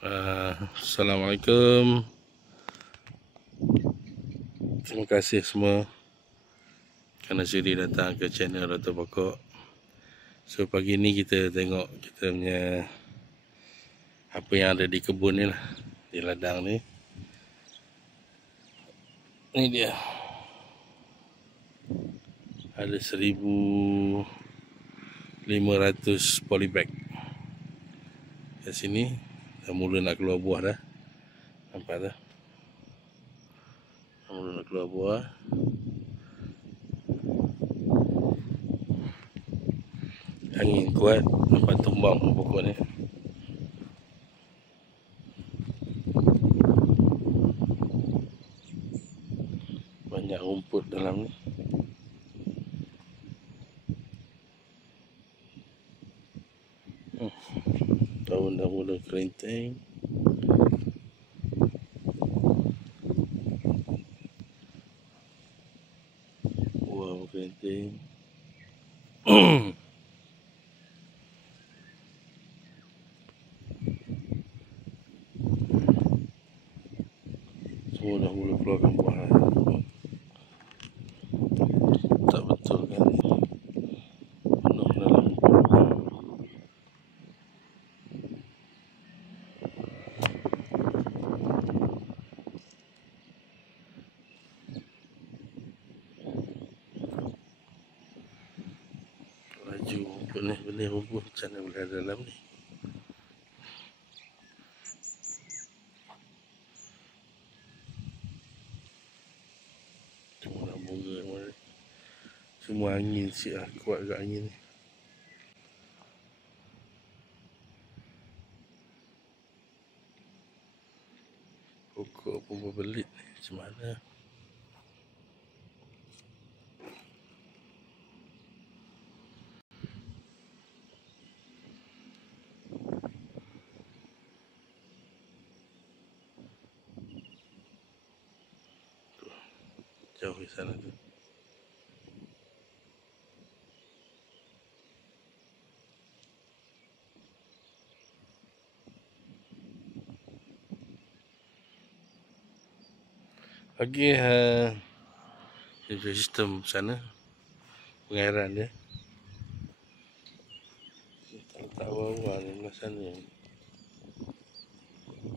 Assalamualaikum. Terima kasih semua kerana sudi datang ke channel Dr. Pokok. So pagi ni kita tengok kita punya apa yang ada di kebun ni lah, di ladang ni. Ni dia. Ada 1,500 polybag. Kat sini dah mula nak keluar buah dah. Nampak dah? Dah mula nak keluar buah. Angin kuat, nampak tumbang pokok ni. Banyak rumput dalam ni. Daun dah mula kerinting. Buah kerinting. Semua dah mula keluarkan buah lah. Tak betul kan? Penuh dalam laju rumput ni. Benih rumput macam mana boleh ada dalam ni? Cuma nak bunga ni. Semua angin sikit lah, kuat kat angin ni. Pokok pun berbelit ni, macam mana? Jauh di sana tu. Okey, sistem sana pengairan dia. Tak letak bawah ni belah sana.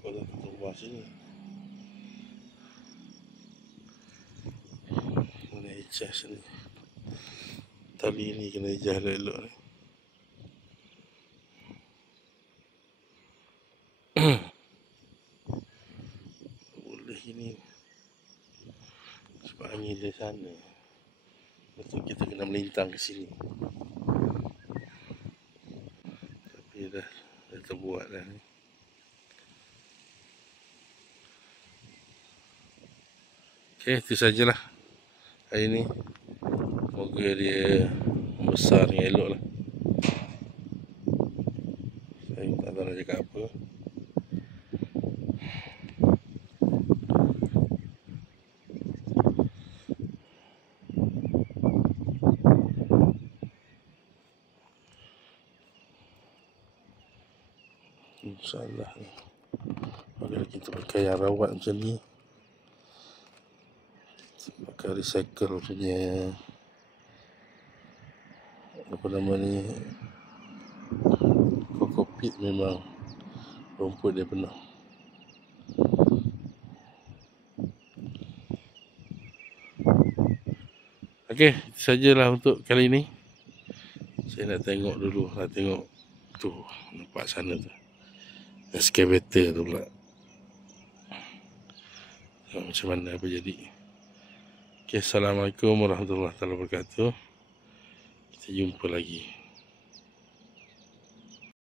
Kalau kita bawah sini. Kena adjust ni. Tali ni kena adjust elok ni. Boleh gini. Sebab angin dari sana. Betul kita kena melintang ke sini. Tapi dah terbuat dah ni. Okey, itu sajalah hari ni. Semoga dia membesar dengan elok lah. Saya tak tahu nak cakap apa. InsyaAllah ni. Kalau kita pakai yang rawat macam ni, kita pakai recycle punya apa nama ni, kokopit, memang rumput dia penuh. Okey, itu sajalah untuk kali ni. Saya nak tengok dulu, nak tengok tu, nampak sana tu, excavator tu pula. Tengok macam mana apa jadi. Okay, Assalamualaikum warahmatullahi wabarakatuh. Kita jumpa lagi.